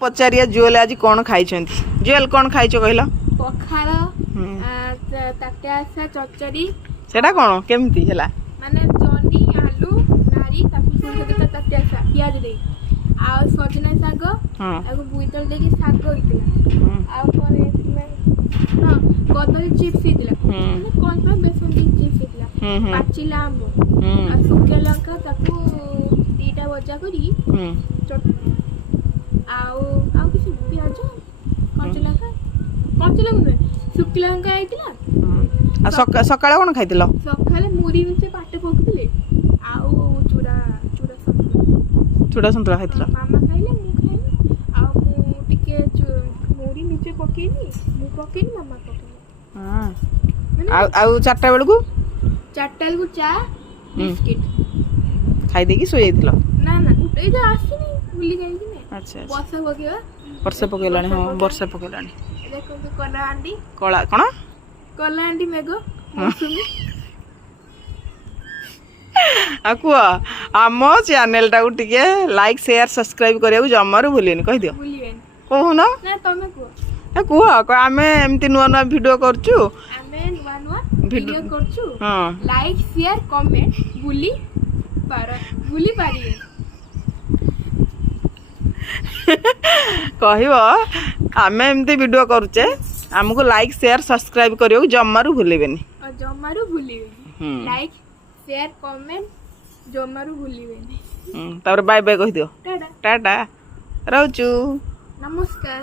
पचारिया जुएल आज कौन खाई जुएल कौन खाई कहल पखाल ताटिया चचरी सेटा कौन केमती है माने जनी आलू नारी ताटिया पियाज दे आ सजना साग आ बुईतल देकी साग होइतिला आ परे हां कदली चिप्स होइतिला माने कोन पर बेसन दी चिप्स होइतिला पाचिला आंबो आ सुके लंका ताकू दीटा भजा करी आउ आउ किसी पियाज कच्चा लंका सुकी लंका आइतिला आ सकाळे कोन खाइतिलो सकाळे मुरी मिसे पाटे पकतिले आउ चूड़ा संतरा खाइतिलो मामा खाइले मु खाइले आउ मु टिके मुरी मिसे पकेनी मु पकेनी मामा पकेनी हां आउ चारटा बेलकू चा बिस्किट खाइ देकी सोई जाइतिलो ना ना उठे जा आसीनी बुली गई कि ने अच्छा वर्षा पकेवा वर्षा पकेलानी हां वर्षा पकेलानी देखो तो कला आंडी कला कोन कला आंडी मेगो मौसमी आकु आम चैनल टाकू टिके लाइक शेयर सब्सक्राइब करिया जमारू भूलियनी कहि दियो बुलिवेन कहून ना तमे को कुह आमे एमती नुआ नुआ वीडियो करचु आमे नुआ वीडियो करचु हां लाइक शेयर कमेंट बुली पारिए कहबो आमे एमती वीडियो करूचे हमको लाइक शेयर सब्सक्राइब करियो जमारू भूलिबेनी और जमारू भूलिबेनी लाइक शेयर कमेंट जमारू भूलिबेनी तापर बाय बाय कहि दियो टाटा टाटा रहउचु नमस्कार